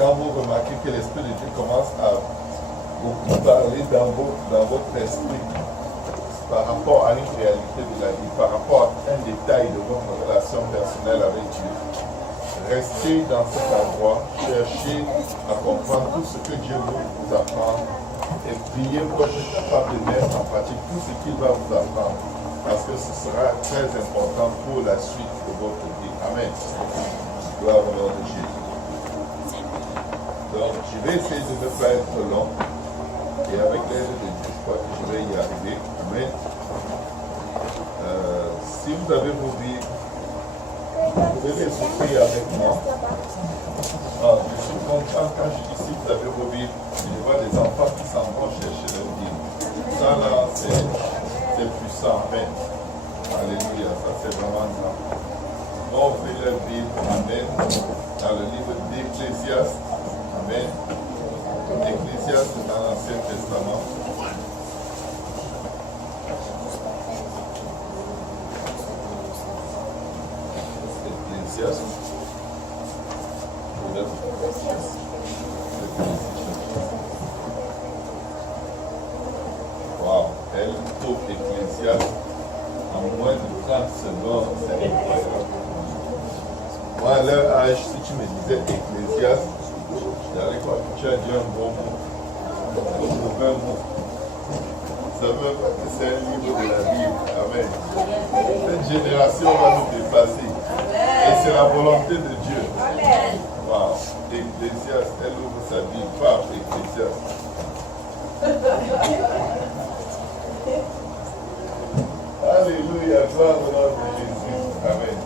quand vous remarquez que l'Esprit de Dieu commence à beaucoup parler dans votre esprit par rapport à une réalité de la vie, par rapport à un détail de votre relation personnelle avec Dieu, restez dans cet endroit, cherchez à comprendre tout ce que Dieu veut vous apprendre et priez pour être capable de mettre en pratique tout ce qu'il va vous apprendre, parce que ce sera très important pour la suite de votre vie. Amen. Gloire au nom de Jésus. Donc, je vais essayer de ne pas être long, et avec l'aide de Dieu, je crois que je vais y arriver. Amen. Si vous avez vos vies, vous pouvez les souffrir avec moi. Je suis content quand je dis si vous avez vos vies, je vois des enfants qui s'en vont chercher leur vie. Ça là, c'est puissant. Amen. Alléluia, ça c'est vraiment ça. On va ouvrir leur Bible. Amen. Dans le livre d'Ecclésiaste. Amen. Ecclésiaste dans l'Ancien Testament. Ecclésiaste. Wow. Elle trouve Ecclésiaste en moins de 30 secondes. C'est incroyable. Moi, à leur âge, si tu me disais Ecclésiaste, j'allais croire que tu as dit un bon mot. Un mauvais mot. Ça veut dire que c'est un livre de la Bible. Amen. Cette génération va nous dépasser. Et c'est la volonté de Dieu. Wow. Ecclésiaste, elle ouvre sa Bible par Ecclésiaste. Alléluia, gloire au nom de Jésus. Amen.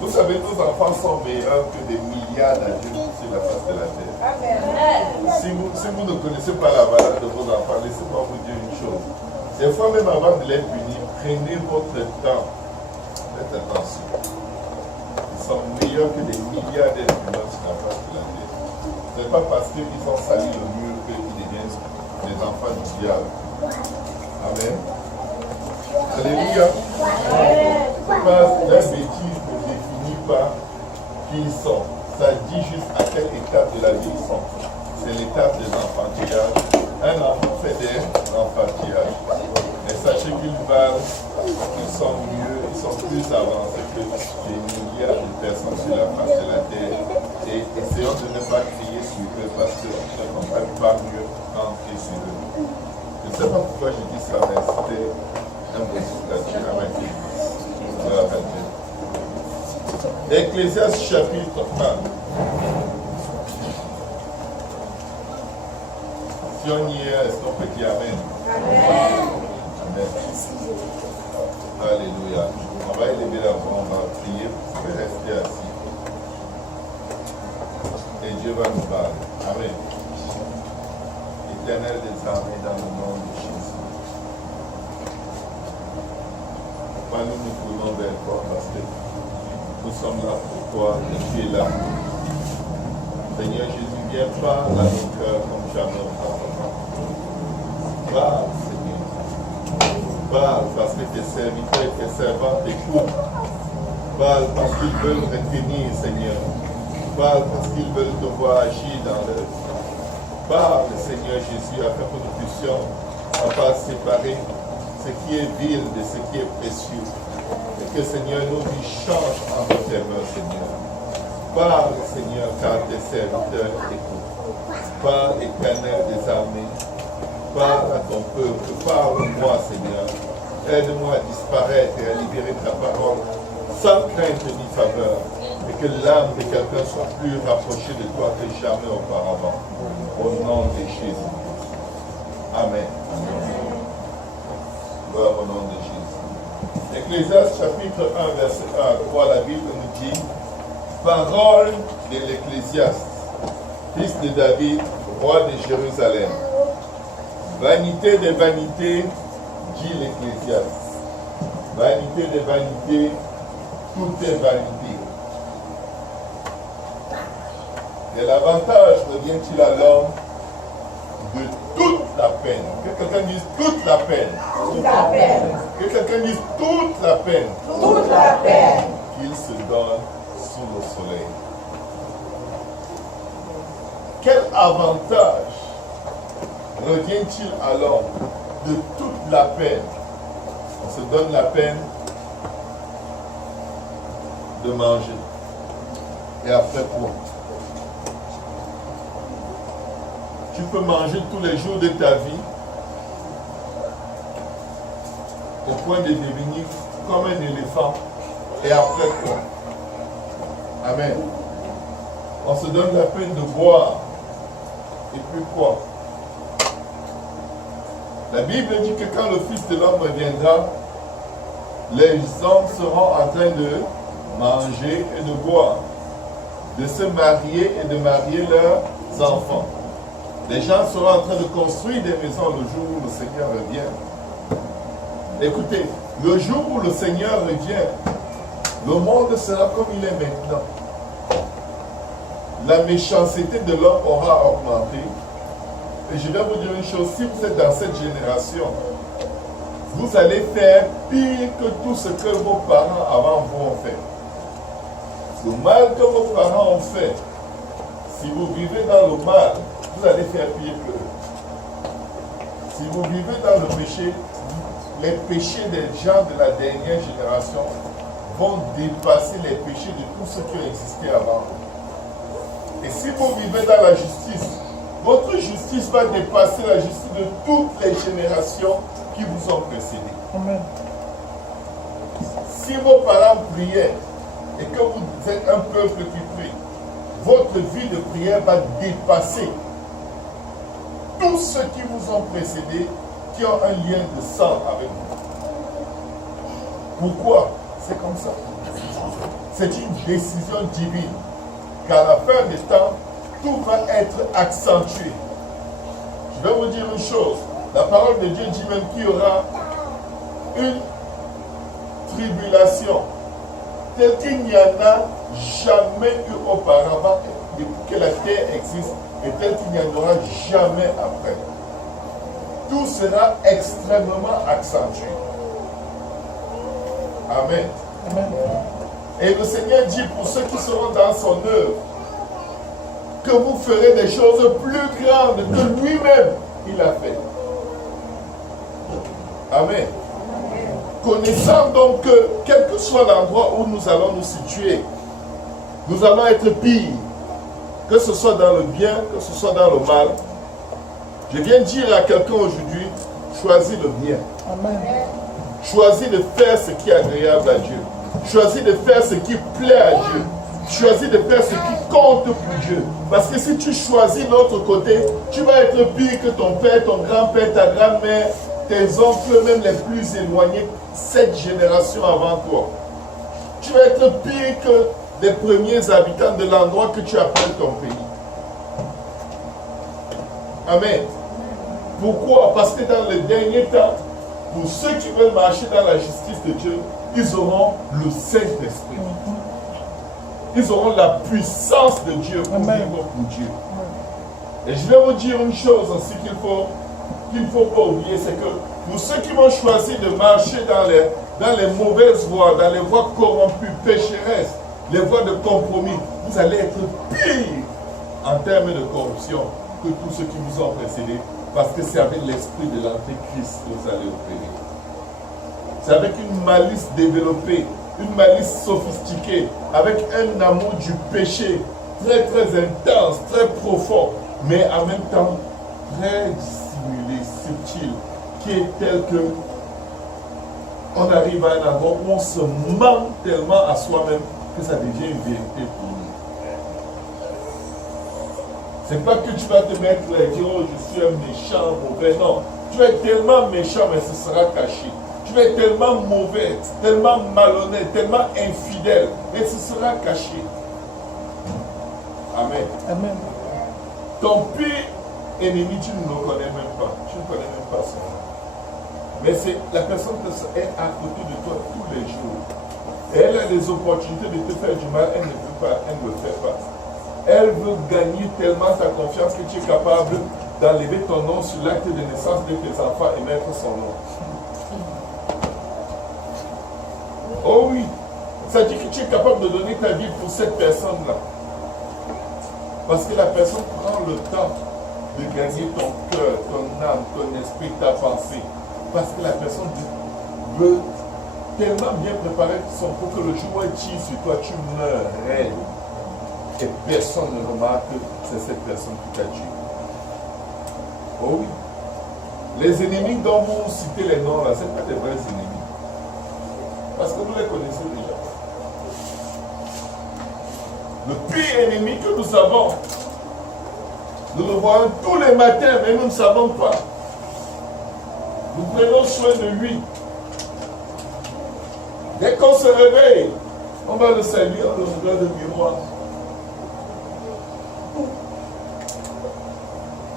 Vous savez, nos enfants sont meilleurs que des milliards d'adultes sur la face de la terre. Amen. Si vous ne connaissez pas la valeur de vos enfants, laissez-moi vous dire une chose. Des fois, même avant de les punir, prenez votre temps. Faites attention. Ils sont meilleurs que des milliards d'êtres humains sur la face de la terre. Ce n'est pas parce qu'ils ont sali le mur qu'ils deviennent des enfants du diable. Amen. Alléluia. C'est pas la bêtise ne définit pas qui ils sont. Ça dit juste à quelle étape de la vie ils sont. C'est l'étape des enfantillages. Un enfant fait des enfantillages. Mais sachez qu'ils valent, ils sont mieux, ils sont plus avancés que des milliards de personnes sur la face de la terre. Et essayons de ne pas crier sur eux parce qu'ils ne comprennent pas mieux quand on crie sur eux. Je ne sais pas pourquoi je dis ça, mais c'était un bon statut à ma vie. Ecclésiaste chapitre 1. Si on y est, est-ce qu'on peut dire Amen? Amen. Alléluia. On va élever la voix, on va prier. Vous pouvez rester assis. Et Dieu va nous parler. Amen. Éternel des armées, dans le nom de Jésus. Papa, nous nous tournons vers toi parce que nous sommes là pour toi et tu es là. Seigneur Jésus, viens parler à nos cœurs comme jamais auparavant. Parle, Seigneur. Parle parce que tes serviteurs et tes servantes t'écoutent. Parle parce qu'ils veulent retenir, Seigneur. Parle parce qu'ils veulent te voir agir dans leur vie. Parle, Seigneur Jésus, afin que nous puissions en pas séparer ce qui est vil de ce qui est précieux. Et que, Seigneur, nos vies changent en tes mains, Seigneur. Parle, Seigneur, car tes serviteurs t'écoutent. Parle, Éternel des armées. Parle à ton peuple. Parle-moi, Seigneur. Aide-moi à disparaître et à libérer ta parole sans crainte ni faveur. Et que l'âme de quelqu'un soit plus rapprochée de toi que jamais auparavant. Au nom de Jésus. Amen. Gloire au nom de Jésus. Ecclésiaste chapitre 1, verset 1 à 3, la Bible nous dit: parole de l'Ecclésiaste, fils de David, roi de Jérusalem. Vanité de vanité, dit l'Ecclésiaste. Vanité de vanité, tout est vanité. Et l'avantage revient-il à l'homme de toute la peine? Que quelqu'un dise toute la peine. Toute la peine. Que quelqu'un dise toute la peine. Toute la peine. Qu'il se donne sous le soleil. quel avantage revient-il à l'homme de toute la peine? On se donne la peine de manger. Et après quoi? Tu peux manger tous les jours de ta vie au point de devenir comme un éléphant. Et après quoi? Amen. On se donne la peine de boire. Et puis quoi? La Bible dit que quand le Fils de l'homme reviendra, les hommes seront en train de manger et de boire, de se marier et de marier leurs enfants. Les gens seront en train de construire des maisons le jour où le Seigneur revient. Écoutez, le jour où le Seigneur revient, le monde sera comme il est maintenant. La méchanceté de l'homme aura augmenté. Et je vais vous dire une chose, si vous êtes dans cette génération, vous allez faire pire que tout ce que vos parents avant vous ont fait. Le mal que vos parents ont fait, si vous vivez dans le mal, vous allez faire pire que eux. Si vous vivez dans le péché, les péchés des gens de la dernière génération vont dépasser les péchés de tous ceux qui ont existé avant. Et si vous vivez dans la justice, votre justice va dépasser la justice de toutes les générations qui vous ont précédé. Amen. Si vos parents priaient et que vous êtes un peuple qui prie, votre vie de prière va dépasser tous ceux qui vous ont précédé, qui ont un lien de sang avec vous. Pourquoi? C'est comme ça. C'est une décision divine. Qu'à la fin des temps, tout va être accentué. Je vais vous dire une chose. La parole de Dieu dit même qu'il y aura une tribulation telle qu'il n'y en a jamais eu auparavant depuis que la terre existe et telle qu'il n'y en aura jamais après. Tout sera extrêmement accentué. Amen. Amen. Et le Seigneur dit pour ceux qui seront dans son œuvre que vous ferez des choses plus grandes que lui-même il a fait. Amen. Connaissant donc que quel que soit l'endroit où nous allons nous situer, nous allons être pires, que ce soit dans le bien, que ce soit dans le mal. Je viens dire à quelqu'un aujourd'hui, choisis le bien. Amen. Choisis de faire ce qui est agréable à Dieu. Choisis de faire ce qui plaît à Dieu. Choisis de faire ce qui compte pour Dieu. Parce que si tu choisis l'autre côté, tu vas être pire que ton père, ton grand-père, ta grand-mère, tes oncles, même les plus éloignés, cette génération avant toi. Tu vas être pire que les premiers habitants de l'endroit que tu appelles ton pays. Amen. Pourquoi? Parce que dans le dernier temps, pour ceux qui veulent marcher dans la justice de Dieu, ils auront le Saint-Esprit. Ils auront la puissance de Dieu pour vivre pour Dieu. Et je vais vous dire une chose aussi qu'il ne faut pas oublier, c'est que pour ceux qui vont choisir de marcher dans les mauvaises voies, dans les voies corrompues, pécheresses, les voies de compromis, vous allez être pire en termes de corruption que tous ceux qui vous ont précédés, parce que c'est avec l'esprit de l'Antéchrist que vous allez opérer. C'est avec une malice développée, une malice sophistiquée, avec un amour du péché très très intense, très profond, mais en même temps très dissimulé, subtil, qui est tel que on arrive à un endroit où on se ment tellement à soi-même que ça devient une vérité pour nous. C'est pas que tu vas te mettre et dire oh je suis un méchant, mauvais, non. Tu vas être tellement méchant mais ce sera caché. Tu vas être tellement mauvais, tellement malhonnête, tellement infidèle, mais ce sera caché. Amen. Amen. Ton pire ennemi, tu ne le connais même pas. Tu ne connais même pas ça. Mais c'est la personne qui est à côté de toi tous les jours. Et elle a des opportunités de te faire du mal, elle ne veut pas, elle ne le fait pas. Elle veut gagner tellement ta confiance que tu es capable d'enlever ton nom sur l'acte de naissance de tes enfants et mettre son nom. Oh oui, ça dit que tu es capable de donner ta vie pour cette personne-là. Parce que la personne prend le temps de gagner ton cœur, ton âme, ton esprit, ta pensée. Parce que la personne veut tellement bien préparer son pour que le jour où elle tire sur toi, tu meurs raide. Et personne ne remarque que c'est cette personne qui t'a tué. Oh oui. Les ennemis dont vous citez les noms là, ce n'est pas des vrais ennemis. Parce que vous les connaissez déjà. Le pire ennemi que nous avons, nous le voyons tous les matins, mais nous ne savons pas. Nous prenons soin de lui. Dès qu'on se réveille, on va le saluer, on le regarde au miroir.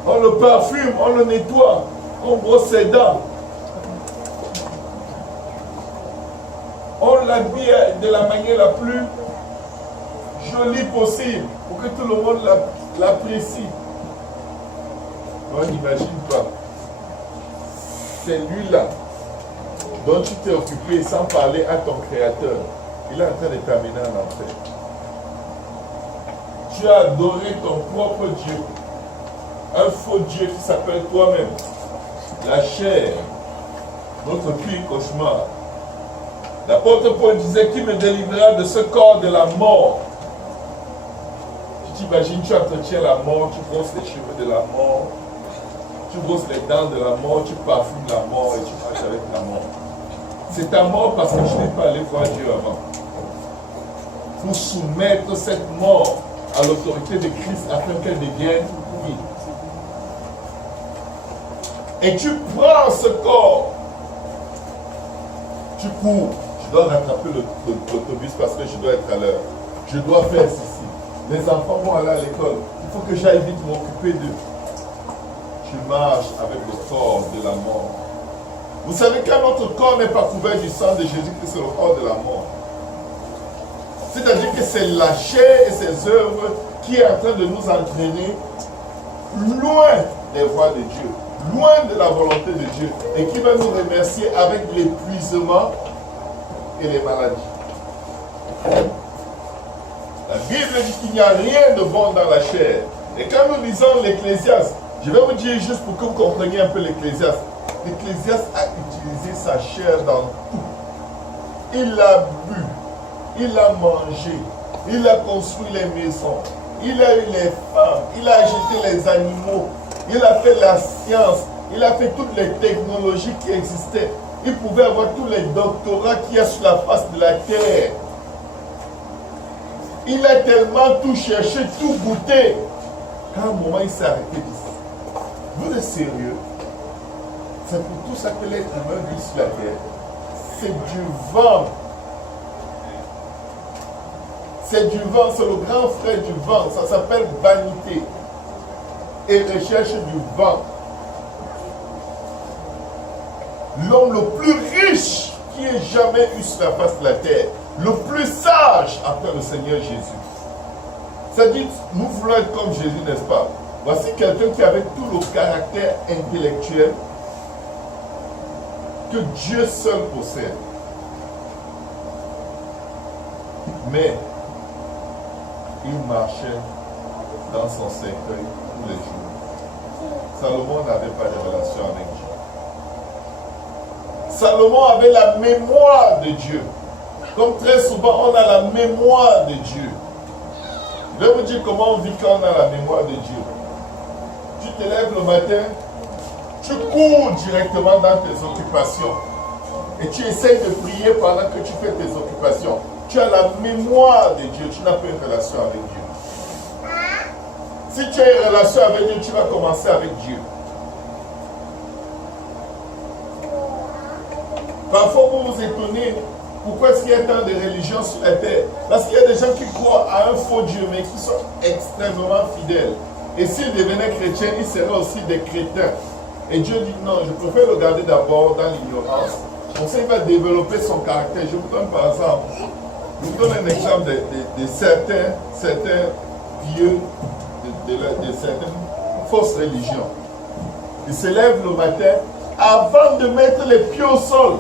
On le parfume, on le nettoie, on brosse ses dents. On l'habille de la manière la plus jolie possible pour que tout le monde l'apprécie. On n'imagine pas. C'est lui-là dont tu t'es occupé sans parler à ton créateur. Il est en train de t'amener en enfer. Tu as adoré ton propre Dieu. Un faux Dieu qui s'appelle toi-même. La chair. Notre pire cauchemar. L'apôtre Paul disait qu'il me délivrera de ce corps de la mort. Tu t'imagines, tu entretiens la mort, tu brosses les cheveux de la mort, tu brosses les dents de la mort, tu parfumes la mort et tu marches avec la mort. C'est ta mort parce que tu n'es pas allé voir Dieu avant. Pour soumettre cette mort à l'autorité de Christ afin qu'elle devienne vie. Et tu prends ce corps, tu cours. Je dois rattraper l'autobus parce que je dois être à l'heure. Je dois faire ceci. Les enfants vont aller à l'école. Il faut que j'aille vite m'occuper d'eux. Tu marches avec le corps de la mort. Vous savez qu'un autre corps n'est pas couvert du sang de Jésus, que c'est le corps de la mort. C'est-à-dire que c'est la chair et ses œuvres qui est en train de nous entraîner loin des voies de Dieu, loin de la volonté de Dieu, et qui va nous remercier avec l'épuisement et les maladies. La Bible dit qu'il n'y a rien de bon dans la chair. Et quand nous lisons l'Ecclésiaste, je vais vous dire juste pour que vous compreniez un peu l'Ecclésiaste. L'Ecclésiaste a utilisé sa chair dans tout. Il a bu, il a mangé, il a construit les maisons, il a eu les femmes, il a acheté les animaux, il a fait la science, il a fait toutes les technologies qui existaient. Il pouvait avoir tous les doctorats qu'il y a sur la face de la terre. Il a tellement tout cherché, tout goûté, qu'à un moment il s'est arrêté d'ici. Vous êtes sérieux? C'est pour tout ça que l'être humain vit sur la terre. C'est du vent. C'est du vent, c'est le grand frère du vent. Ça s'appelle vanité. Et recherche du vent. L'homme le plus riche qui ait jamais eu sur la face de la terre, le plus sage après le Seigneur Jésus. Ça dit, nous voulons être comme Jésus, n'est-ce pas? Voici quelqu'un qui avait tout le caractère intellectuel que Dieu seul possède. Mais il marchait dans son cercueil tous les jours. Salomon n'avait pas de relation avec Dieu. Salomon avait la mémoire de Dieu. Comme très souvent, on a la mémoire de Dieu. Je vais vous dire comment on vit quand on a la mémoire de Dieu. Tu te lèves le matin, tu cours directement dans tes occupations. Et tu essaies de prier pendant que tu fais tes occupations. Tu as la mémoire de Dieu, tu n'as pas une relation avec Dieu. Si tu as une relation avec Dieu, tu vas commencer avec Dieu. Parfois, vous vous étonnez, pourquoi est-ce qu'il y a tant de religions sur la terre? Parce qu'il y a des gens qui croient à un faux Dieu, mais qui sont extrêmement fidèles. Et s'ils devenaient chrétiens, ils seraient aussi des crétins. Et Dieu dit non, je préfère le garder d'abord dans l'ignorance. Comme ça, il va développer son caractère. Je vous donne par exemple, je vous donne un exemple de certains vieux, de certaines fausses religions. Ils se lèvent le matin, avant de mettre les pieds au sol,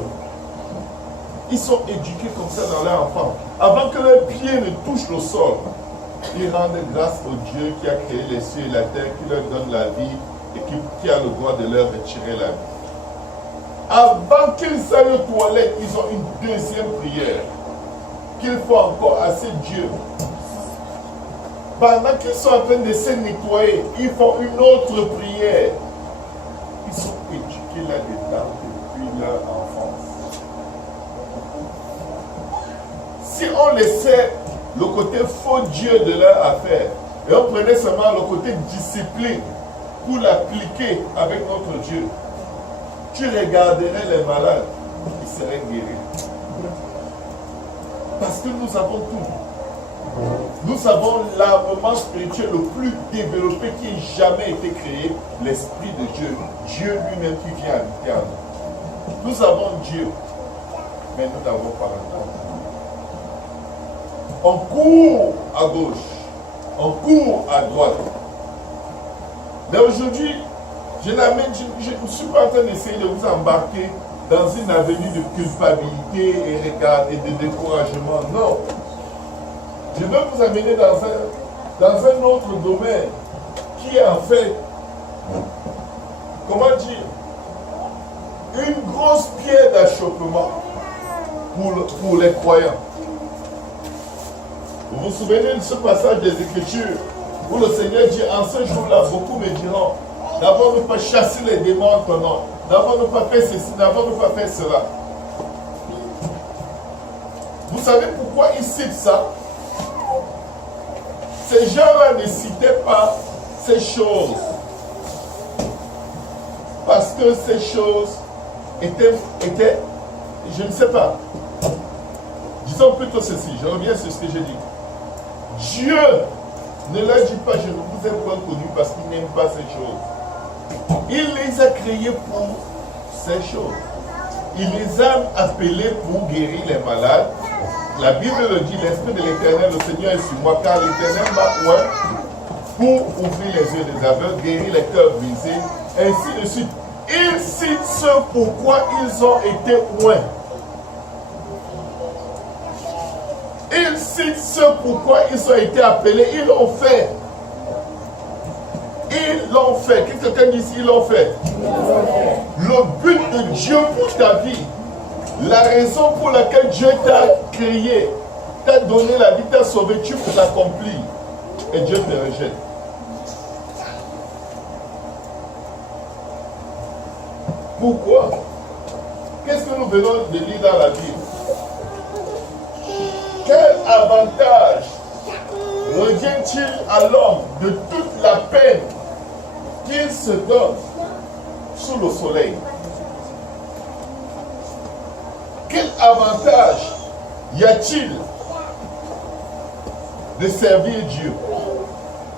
ils sont éduqués comme ça dans leur enfant. Avant que leurs pieds ne touchent le sol, Ils rendent grâce au Dieu qui a créé les cieux et la terre, qui leur donne la vie et qui a le droit de leur retirer la vie. Avant qu'ils aillent aux toilettes, ils ont une deuxième prière qu'il faut encore à ce Dieu. Pendant qu'ils sont en train de se nettoyer, ils font une autre prière. Ils sont éduqués là-dedans depuis leur enfance. Si on laissait le côté faux Dieu de leur affaire et on prenait seulement le côté discipline pour l'appliquer avec notre Dieu, tu regarderais les malades, ils seraient guéris. Parce que nous avons tout. Nous avons l'armement spirituel le plus développé qui ait jamais été créé, l'Esprit de Dieu. Dieu lui-même qui vient habiter en nous. Nous avons Dieu, mais nous n'avons pas l'entendre. On court à gauche, on court à droite. Mais aujourd'hui, je ne suis pas en train d'essayer de vous embarquer dans une avenue de culpabilité et de découragement. Non. Je veux vous amener dans un autre domaine qui est en fait, comment dire, une grosse pierre d'achoppement pour les croyants. Vous vous souvenez de ce passage des Écritures où le Seigneur dit, en ce jour-là, beaucoup me diront, n'avons-nous pas chassé les démons en ton nom? N'avons-nous pas fait ceci? N'avons-nous pas fait cela? Vous savez pourquoi il cite ça? Ces gens-là ne citaient pas ces choses. Parce que ces choses étaient, je ne sais pas. Disons plutôt ceci, je reviens sur ce que j'ai dit. Dieu ne leur dit pas, je ne vous ai pas connu parce qu'il n'aime pas ces choses. Il les a créés pour ces choses. Il les a appelés pour guérir les malades. La Bible le dit, l'Esprit de l'Éternel, le Seigneur est sur moi, car l'Éternel m'a oint pour ouvrir les yeux des aveugles, guérir les cœurs brisés, ainsi de suite. Il cite ce pourquoi ils ont été oints. Il cite ce pourquoi ils ont été appelés, ils l'ont fait. Ils l'ont fait. Qu'est-ce que quelqu'un dit ici? Ils l'ont fait. Le but de Dieu pour ta vie, la raison pour laquelle Dieu t'a créé, t'a donné la vie, t'a sauvé, tu peux l'accomplir. Et Dieu te rejette. Pourquoi? Qu'est-ce que nous venons de lire dans la Bible? Quel avantage revient-il à l'homme de toute la peine qu'il se donne sous le soleil? Quel avantage y a-t-il de servir Dieu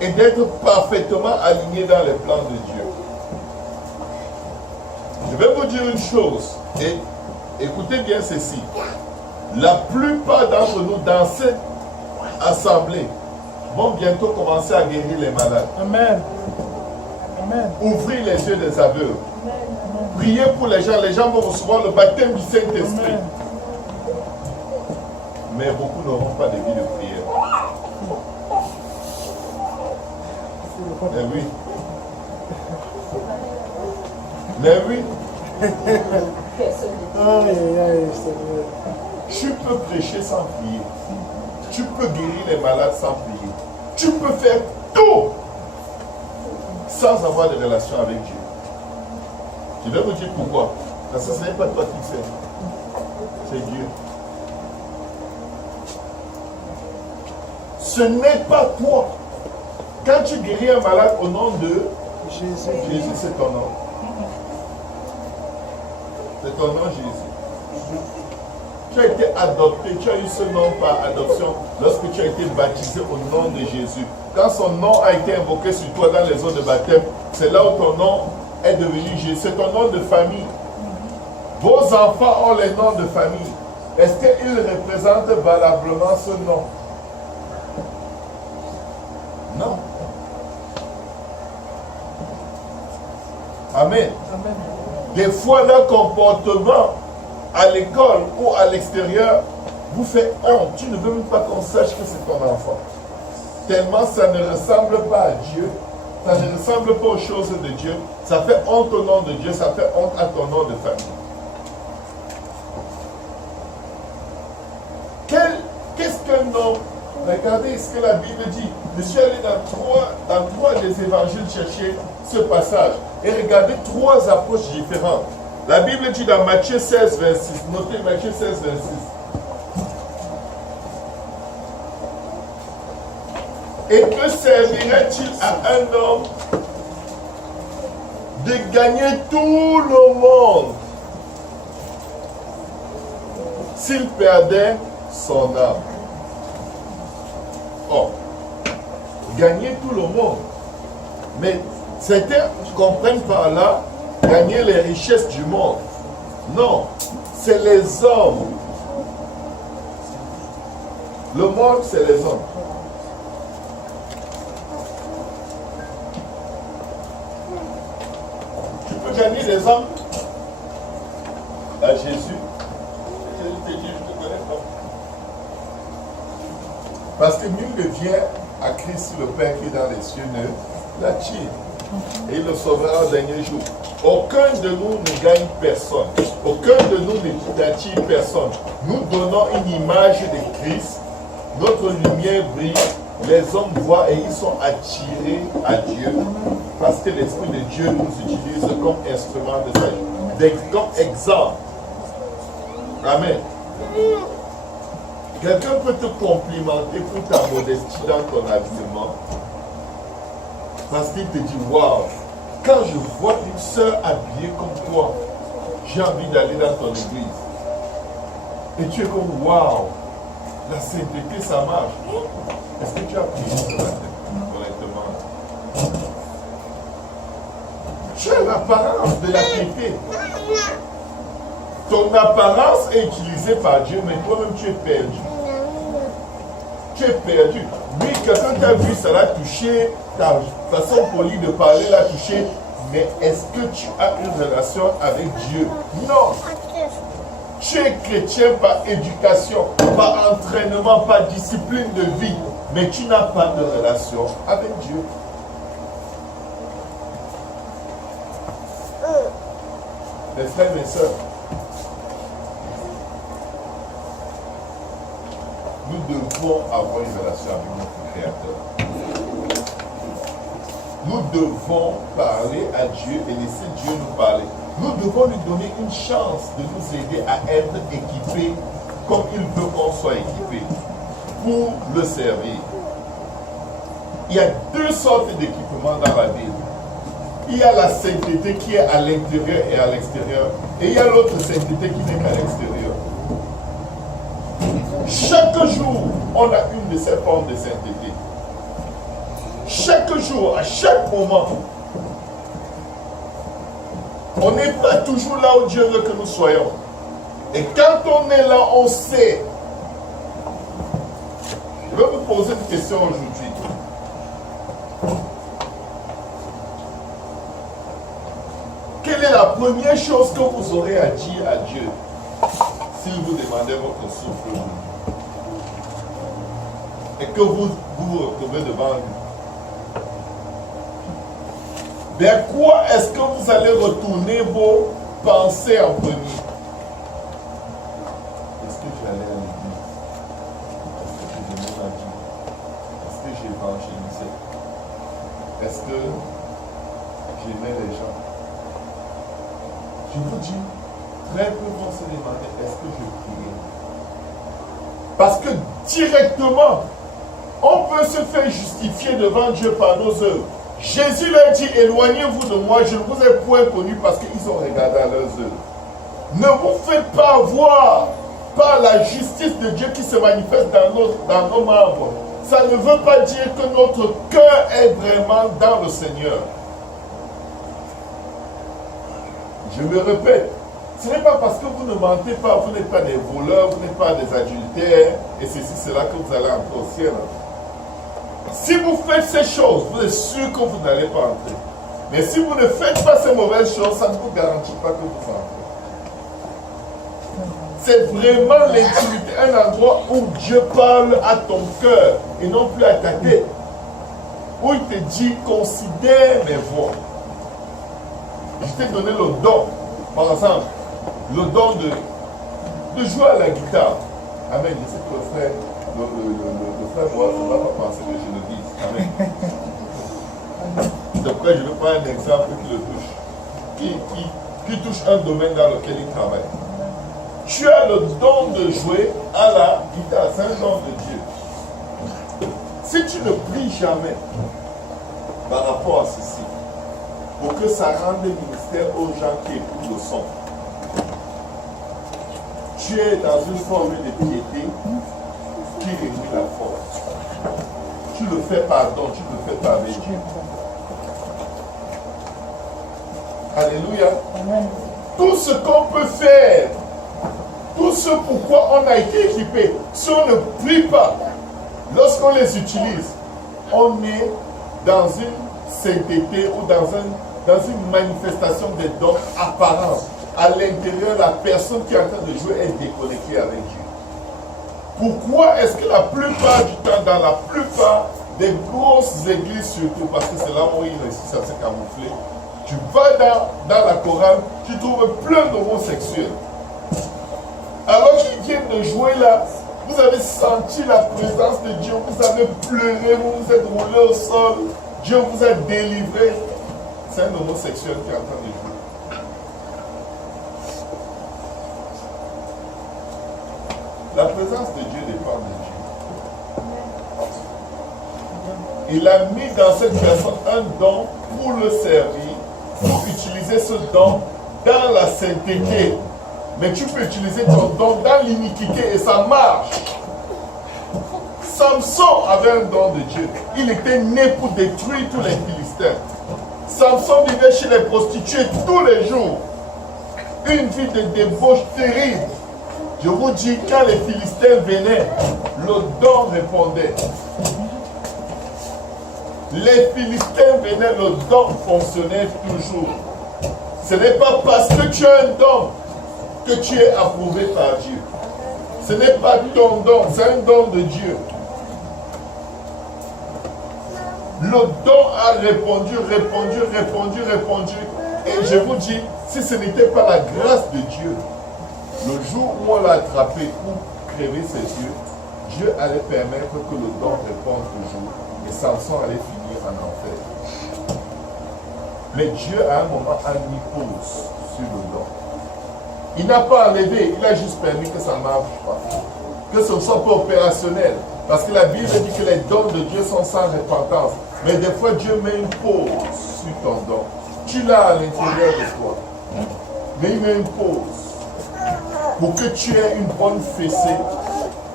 et d'être parfaitement aligné dans les plans de Dieu? Je vais vous dire une chose, et écoutez bien ceci. La plupart d'entre nous dans cette assemblée vont bientôt commencer à guérir les malades. Amen. Amen. Ouvrir les yeux des aveugles. Prier pour les gens vont recevoir le baptême du Saint-Esprit. Mais beaucoup n'auront pas de vie de prière. Mais oui. Mais oui. Tu peux prêcher sans prier. Tu peux guérir les malades sans prier. Tu peux faire tout sans avoir de relation avec Dieu. Je vais vous dire pourquoi. Parce que ce n'est pas toi qui fais. C'est Dieu. Ce n'est pas toi. Quand tu guéris un malade au nom de Jésus, Jésus c'est ton nom. C'est ton nom Jésus. Tu as été adopté, tu as eu ce nom par adoption lorsque tu as été baptisé au nom de Jésus. Quand son nom a été invoqué sur toi dans les eaux de baptême, c'est là où ton nom est devenu Jésus. C'est ton nom de famille. Vos enfants ont les noms de famille. Est-ce qu'ils représentent valablement ce nom? Non. Amen. Amen. Des fois, leur comportement à l'école ou à l'extérieur vous fait honte. Tu ne veux même pas qu'on sache que c'est ton enfant. tellement ça ne ressemble pas à Dieu, ça ne ressemble pas aux choses de Dieu, ça fait honte au nom de Dieu, ça fait honte à ton nom de famille. Qu'est-ce qu'un homme? Regardez ce que la Bible dit. Je suis allé dans trois des évangiles chercher ce passage. Et regardez trois approches différentes. La Bible dit dans Matthieu 16, 26. Notez Matthieu 16, 26. Et que servirait-il à un homme de gagner tout le monde s'il perdait son âme? Oh, gagner tout le monde. Mais certains comprennent par là gagner les richesses du monde. Non, c'est les hommes. Le monde, c'est les hommes. Tu peux gagner les hommes à Jésus. Jésus te dit, je te connais pas. Parce que nul ne vient à Christ le Père qui est dans les cieux ne l'attire. Et il le sauvera au dernier jour. Aucun de nous ne gagne personne. Aucun de nous n'attire personne. Nous donnons une image de Christ. Notre lumière brille. Les hommes voient et ils sont attirés à Dieu. Parce que l'Esprit de Dieu nous utilise comme instrument de salut. Comme exemple. Amen. Quelqu'un peut te complimenter pour ta modestie dans ton habillement. Parce qu'il te dit, waouh, quand je vois une sœur habillée comme toi, j'ai envie d'aller dans ton église. Et tu es comme, waouh, la sainteté, ça marche. Est-ce que tu as prié sur la tête, honnêtement? Tu as l'apparence de la piété. Ton apparence est utilisée par Dieu, mais toi-même tu es perdu. Tu es perdu. Oui, quelqu'un t'a vu, ça l'a touché, ta façon polie de parler l'a touché, mais est-ce que tu as une relation avec Dieu? Non. Tu es chrétien par éducation, par entraînement, par discipline de vie, mais tu n'as pas de relation avec Dieu. Mes frères et sœurs, nous devons avoir une relation avec notre Créateur. Nous devons parler à Dieu et laisser Dieu nous parler. Nous devons lui donner une chance de nous aider à être équipés comme il veut qu'on soit équipés pour le servir. Il y a deux sortes d'équipements dans la Bible. Il y a la sainteté qui est à l'intérieur et à l'extérieur. Et il y a l'autre sainteté qui n'est qu'à l'extérieur. Chaque jour, on a une de ces formes de sainteté. Chaque jour, à chaque moment, on n'est pas toujours là où Dieu veut que nous soyons. Et quand on est là, on sait. Je vais vous poser une question aujourd'hui. Quelle est la première chose que vous aurez à dire à Dieu s'il vous demandait votre souffle et que vous vous retrouvez devant lui? Vers quoi est-ce que vous allez retourner vos pensées en premier? Est-ce que j'allais à l'église? Est-ce que je demande à Dieu? Est-ce que j'évangélisais? Est-ce que j'aimais les gens? Je vous dis, très peu vont se demander, est-ce que je priais? Parce que directement, on peut se faire justifier devant Dieu par nos œuvres. Jésus leur dit, éloignez-vous de moi, je ne vous ai point connu parce qu'ils ont regardé à leurs œuvres. Ne vous faites pas voir par la justice de Dieu qui se manifeste dans nos membres. Ça ne veut pas dire que notre cœur est vraiment dans le Seigneur. Je me répète, ce n'est pas parce que vous ne mentez pas, vous n'êtes pas des voleurs, vous n'êtes pas des adultères, et ceci, c'est là que vous allez entrer au ciel. Si vous faites ces choses, vous êtes sûr que vous n'allez pas entrer. Mais si vous ne faites pas ces mauvaises choses, ça ne vous garantit pas que vous entrez. C'est vraiment l'intimité, un endroit où Dieu parle à ton cœur et non plus à ta tête. où il te dit, considère mes voies. Je t'ai donné le don, par exemple, le don de jouer à la guitare. Amen. Je sais que le frère, le frère Boaz ne va pas penser que je le dise. Amen. D'après, je vais prendre un exemple qui le touche. Qui touche un domaine dans lequel il travaille. Tu as le don de jouer à la guitare. C'est un don de Dieu. Si tu ne pries jamais par rapport à ceci, pour que ça rende le ministère aux gens qui écoutent le son, tu es dans une forme de piété qui réduit la force. Tu le fais par don, tu le fais par Dieu. Alléluia. Amen. Tout ce qu'on peut faire, tout ce pourquoi on a été équipé, si on ne prie pas, lorsqu'on les utilise, on est dans une sainteté ou dans une manifestation des dons apparents. À l'intérieur, la personne qui est en train de jouer est déconnectée avec Dieu. Pourquoi est-ce que la plupart du temps, dans la plupart des grosses églises surtout, parce que c'est là où il réussit à se camoufler, tu vas dans la chorale, tu trouves plein d'homosexuels. Alors qu'ils viennent de jouer là, vous avez senti la présence de Dieu, vous avez pleuré, vous vous êtes roulé au sol, Dieu vous a délivré. C'est un homosexuel qui est en train de jouer. La présence de Dieu dépend de Dieu. Il a mis dans cette personne un don pour le servir, pour utiliser ce don dans la sainteté. Mais tu peux utiliser ton don dans l'iniquité et ça marche. Samson avait un don de Dieu. Il était né pour détruire tous les Philistins. Samson vivait chez les prostituées tous les jours. Une vie de débauche terrible. Je vous dis, quand les Philistins venaient, le don répondait. Les Philistins venaient, le don fonctionnait toujours. Ce n'est pas parce que tu as un don que tu es approuvé par Dieu. Ce n'est pas ton don, c'est un don de Dieu. Le don a répondu. Et je vous dis, si ce n'était pas la grâce de Dieu, le jour où on l'a attrapé pour crever ses yeux, Dieu allait permettre que le don réponde toujours. Et Samson allait finir en enfer. Mais Dieu, à un moment, a mis pause sur le don. Il n'a pas enlevé, il a juste permis que ça ne marche pas. Que ce ne soit pas opérationnel. Parce que la Bible dit que les dons de Dieu sont sans repentance. Mais des fois, Dieu met une pause sur ton don. Tu l'as à l'intérieur de toi. Mais il met une pause. Pour que tu aies une bonne fessée.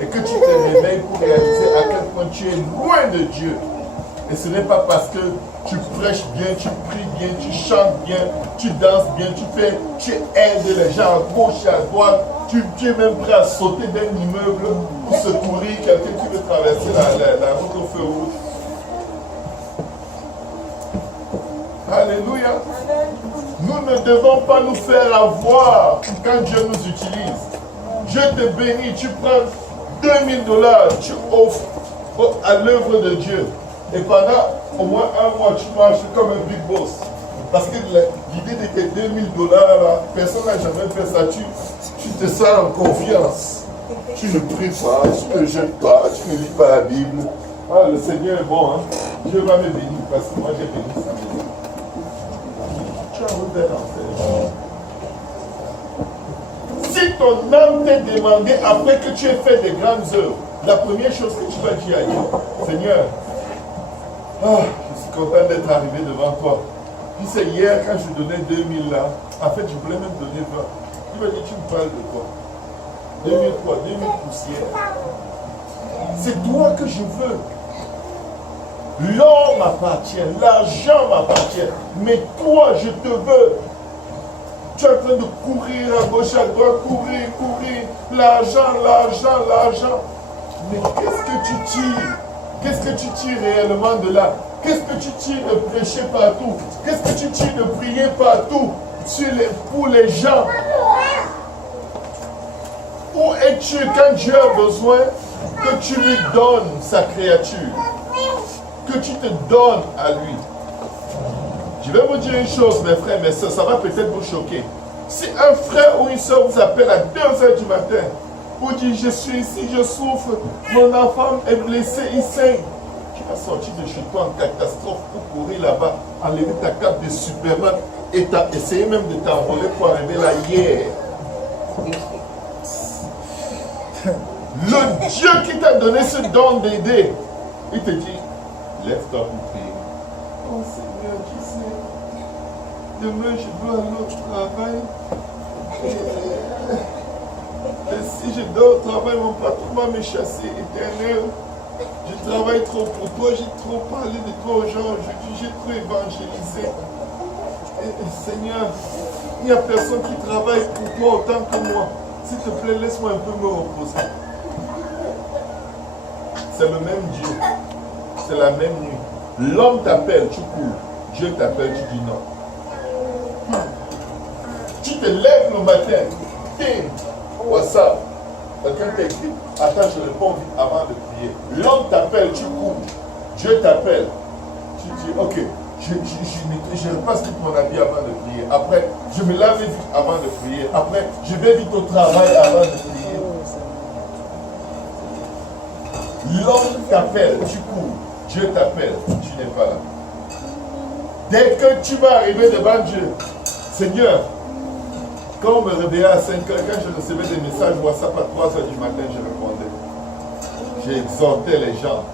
Et que tu te réveilles pour réaliser à quel point tu es loin de Dieu. Et ce n'est pas parce que tu prêches bien, tu pries bien, tu chantes bien, tu danses bien, tu aides les gens à gauche et à droite. Tu es même prêt à sauter d'un immeuble pour secourir quelqu'un qui veut traverser la route au feu rouge. Alléluia. Nous ne devons pas nous faire avoir quand Dieu nous utilise. Dieu te bénit, tu prends $2000, tu offres à l'œuvre de Dieu. Et pendant au moins un mois, tu marches comme un big boss. Parce que l'idée de tes $2000, là, personne n'a jamais fait ça. Tu te sens en confiance. Tu ne pries pas, tu ne jeûnes pas, tu ne lis pas la Bible. Ah, le Seigneur est bon, hein? Dieu va me bénir parce que moi j'ai béni sa maison. Tu as route vers l'enfer. Si ton âme t'est demandée après que tu aies fait des grandes œuvres, la première chose que tu vas dire à Dieu, Seigneur, je suis content d'être arrivé devant toi. Puis c'est hier quand je donnais 2000 là, en fait je voulais même donner 20. Tu vas dire, tu me parles de quoi? 2000 quoi? 2000 poussières. C'est toi que je veux. L'or m'appartient, l'argent m'appartient, mais toi je te veux. Tu es en train de courir à gauche, à droite, courir, l'argent. Mais qu'est-ce que tu tires? Qu'est-ce que tu tires réellement de là? Qu'est-ce que tu tires de prêcher partout? Qu'est-ce que tu tires de prier partout pour les gens? Où es-tu quand Dieu a besoin que tu lui donnes sa créature? que tu te donnes à lui. Je vais vous dire une chose, mes frères, mais ça va peut-être vous choquer. Si un frère ou une soeur vous appelle à 2h du matin, vous dit je suis ici, je souffre, mon enfant est blessé, il saigne. Tu vas sortir de chez toi en catastrophe pour courir là-bas, enlever ta cape de Superman et essayer même de t'envoler pour arriver là hier. Le Dieu qui t'a donné ce don d'aider, il te dit, lève-toi pour prier. Oh Seigneur, tu sais, demain je dois aller au travail. Et si je dors au travail, mon patron va me chasser, Éternel. Je travaille trop pour toi, j'ai trop parlé de toi aux gens aujourd'hui, j'ai trop évangélisé. Et Seigneur, il n'y a personne qui travaille pour toi autant que moi. S'il te plaît, laisse-moi un peu me reposer. C'est le même Dieu. C'est la même nuit. L'homme t'appelle, tu cours. Dieu t'appelle, tu dis non. Tu te lèves le matin. Ting, WhatsApp. Quelqu'un t'écrit. Attends, je réponds vite avant de prier. L'homme t'appelle, tu cours. Dieu t'appelle. Tu dis, ok, je repasse tout mon habit avant de prier. Après, je me lave vite avant de prier. Après, je vais vite au travail avant de prier. L'homme t'appelle, tu cours. Dieu t'appelle, tu n'es pas là. Dès que tu vas arriver devant Dieu, Seigneur, quand on me réveillait à 5h, quand je recevais des messages WhatsApp à 3h du matin, je répondais. J'ai exhorté les gens.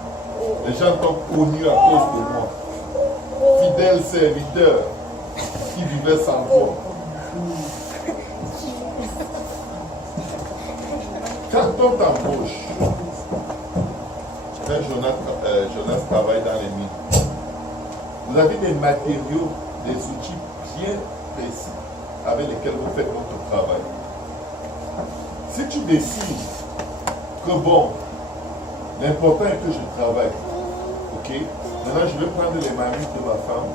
Les gens t'ont connu à cause de moi. Fidèle serviteur qui vivait sans toi. Quand on t'embauche, Jonas travaille dans les mines. Vous avez des matériaux, des outils bien précis avec lesquels vous faites votre travail. Si tu décides que bon, l'important est que je travaille, ok, maintenant je vais prendre les marmites de ma femme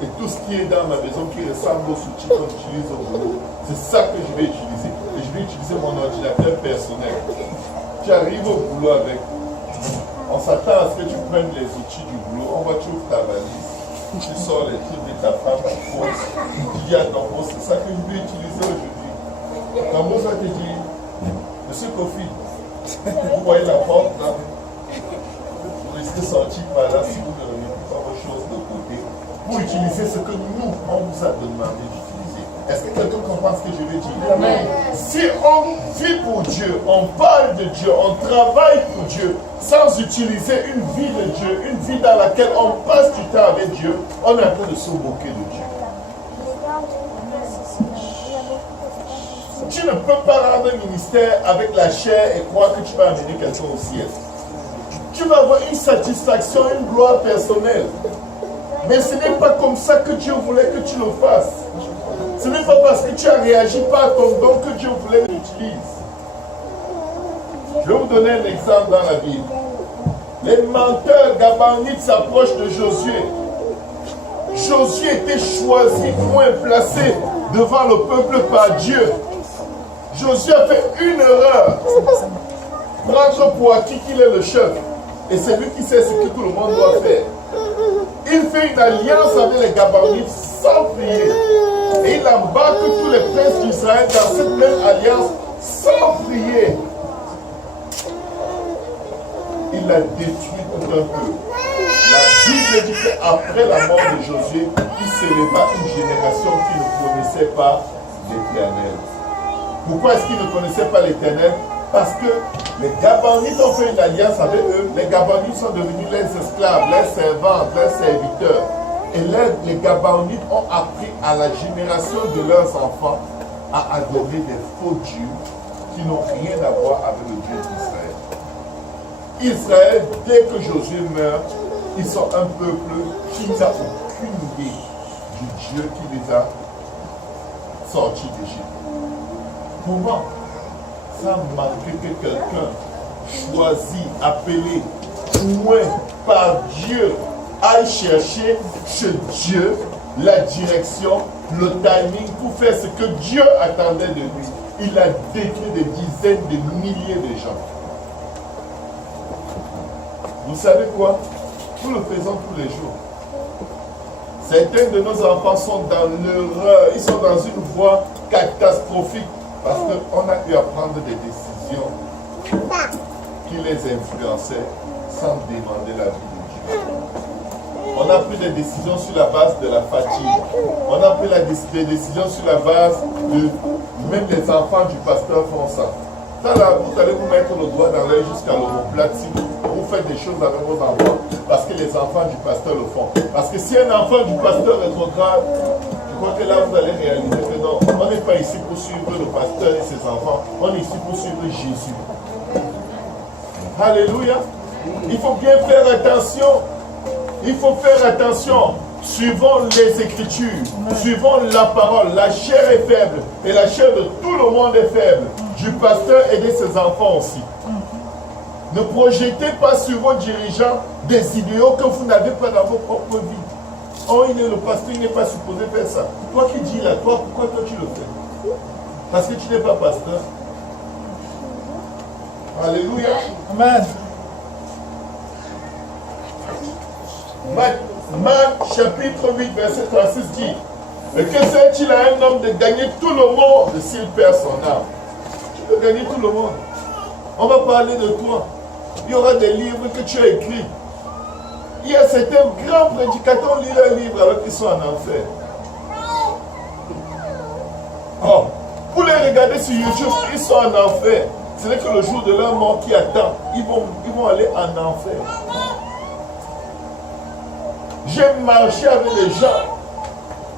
et tout ce qui est dans ma maison qui ressemble aux outils qu'on utilise au boulot, c'est ça que je vais utiliser. Et je vais utiliser mon ordinateur personnel. Tu arrives au boulot avec. On s'attend à ce que tu prennes les outils du boulot, on va trouver ta valise, tu sors les trucs de ta femme, tu poses, tu dis à ton boss, c'est ça que je vais utiliser aujourd'hui. Ton boss va te dire, monsieur Kofi, vous voyez la porte là, vous risquez de sortir par là si vous ne remettez pas vos choses de côté pour utiliser ce que nous, on vous a demandé d'utiliser. Est-ce que quelqu'un comprend ce que je veux dire? Amen. Si on vit pour Dieu, on parle de Dieu, on travaille pour Dieu, sans utiliser une vie de Dieu, une vie dans laquelle on passe du temps avec Dieu, on est en train de se moquer de Dieu. Tu ne peux pas rendre un ministère avec la chair et croire que tu vas amener quelqu'un au ciel. Tu vas avoir une satisfaction, une gloire personnelle. Mais ce n'est pas comme ça que Dieu voulait que tu le fasses. Ce n'est pas parce que tu as réagi par ton don que Dieu voulait que tu l'utilises. Je vais vous donner un exemple dans la Bible. Les menteurs gabanites s'approchent de Josué. Josué était choisi, point placé devant le peuple par Dieu. Josué a fait une erreur. Prendre pour acquis qu'il est le chef. Et c'est lui qui sait ce que tout le monde doit faire. Il fait une alliance avec les Gabonites sans prier. Et il embarque tous les princes d'Israël dans cette même alliance sans prier. Il a détruit tout un peu. La Bible dit qu'après la mort de Josué, il s'éleva une génération qui ne connaissait pas l'Éternel. Pourquoi est-ce qu'ils ne connaissaient pas l'Éternel? Parce que les Gabonites ont fait une alliance avec eux. Les Gabonites sont devenus leurs esclaves, leurs servantes, leurs serviteurs. Et les Gabonites ont appris à la génération de leurs enfants à adorer des faux dieux qui n'ont rien à voir avec le Dieu d'Israël. Israël, dès que Josué meurt, ils sont un peuple qui n'a aucune idée du Dieu qui les a sortis d'Égypte. Comment? Ça manque que quelqu'un choisi, appelé, point par Dieu, aille chercher chez Dieu la direction, le timing pour faire ce que Dieu attendait de lui. Il a détruit des dizaines de milliers de gens. Vous savez quoi? Nous le faisons tous les jours. Certains de nos enfants sont dans l'erreur, ils sont dans une voie catastrophique parce qu'on a eu à prendre des décisions qui les influençaient sans demander la vie de Dieu. On a pris des décisions sur la base de la fatigue. On a pris des décisions sur la base de... Même les enfants du pasteur font ça. Ça là, vous allez vous mettre le doigt dans l'œil jusqu'à l'omoplate si vous faites des choses avec vos enfants parce que les enfants du pasteur le font. Parce que si un enfant du pasteur rétrograde, je crois que là vous allez réaliser que non, on n'est pas ici pour suivre le pasteur et ses enfants, on est ici pour suivre Jésus. Alléluia. Il faut bien faire attention. Il faut faire attention. Suivons les Écritures, suivons la parole. La chair est faible et la chair de tout le monde est faible. Du pasteur et de ses enfants aussi. Ne projetez pas sur vos dirigeants des idéaux que vous n'avez pas dans vos propres vies. Oh, il est le pasteur, il n'est pas supposé faire ça. Toi qui dis là, toi, pourquoi toi tu le fais? Parce que tu n'es pas pasteur. Alléluia. Amen. Marc chapitre 8, verset 36 dit: mais que sert-il à un homme de gagner tout le monde s'il perd son âme? Tu peux gagner tout le monde. On va parler de toi. Il y aura des livres que tu as écrits. Il y a certains grands prédicateurs qui lisent leurs livres alors qu'ils sont en enfer. Oh, pour les regarder sur YouTube, ils sont en enfer. Ce n'est que le jour de leur mort qui attend. Ils vont aller en enfer. J'ai marché avec des gens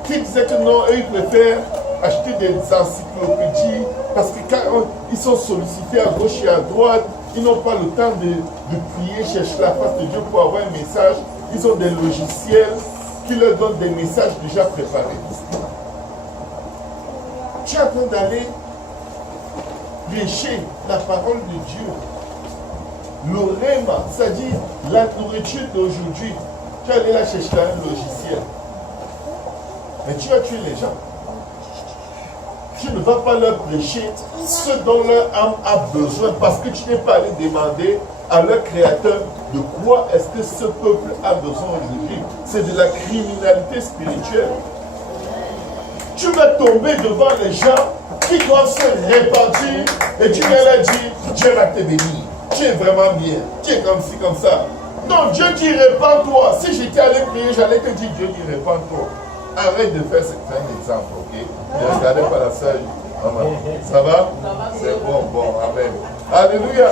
qui disaient que non, eux, ils préfèrent acheter des encyclopédies parce que quand ils sont sollicités à gauche et à droite, ils n'ont pas le temps de prier, chercher la face de Dieu pour avoir un message. Ils ont des logiciels qui leur donnent des messages déjà préparés. Tu es en train d'aller prêcher la parole de Dieu. Le réma, c'est-à-dire la nourriture d'aujourd'hui. Tu es allé là chercher un logiciel. Mais tu as tué les gens. Tu ne vas pas leur prêcher ce dont leur âme a besoin parce que tu n'es pas allé demander à leur créateur de quoi est-ce que ce peuple a besoin aujourd'hui. C'est de la criminalité spirituelle. Tu vas tomber devant les gens qui doivent se repentir et tu vas leur dire: Dieu va te bénir. Tu es vraiment bien. Tu es comme ci, comme ça. Non, Dieu dit répands-toi. Si j'étais allé prier, j'allais te dire: Dieu dit répands-toi. Arrête de faire un exemple, ok? Ne regardez pas la salle. Ça va? C'est bon, bon, amen. Alléluia.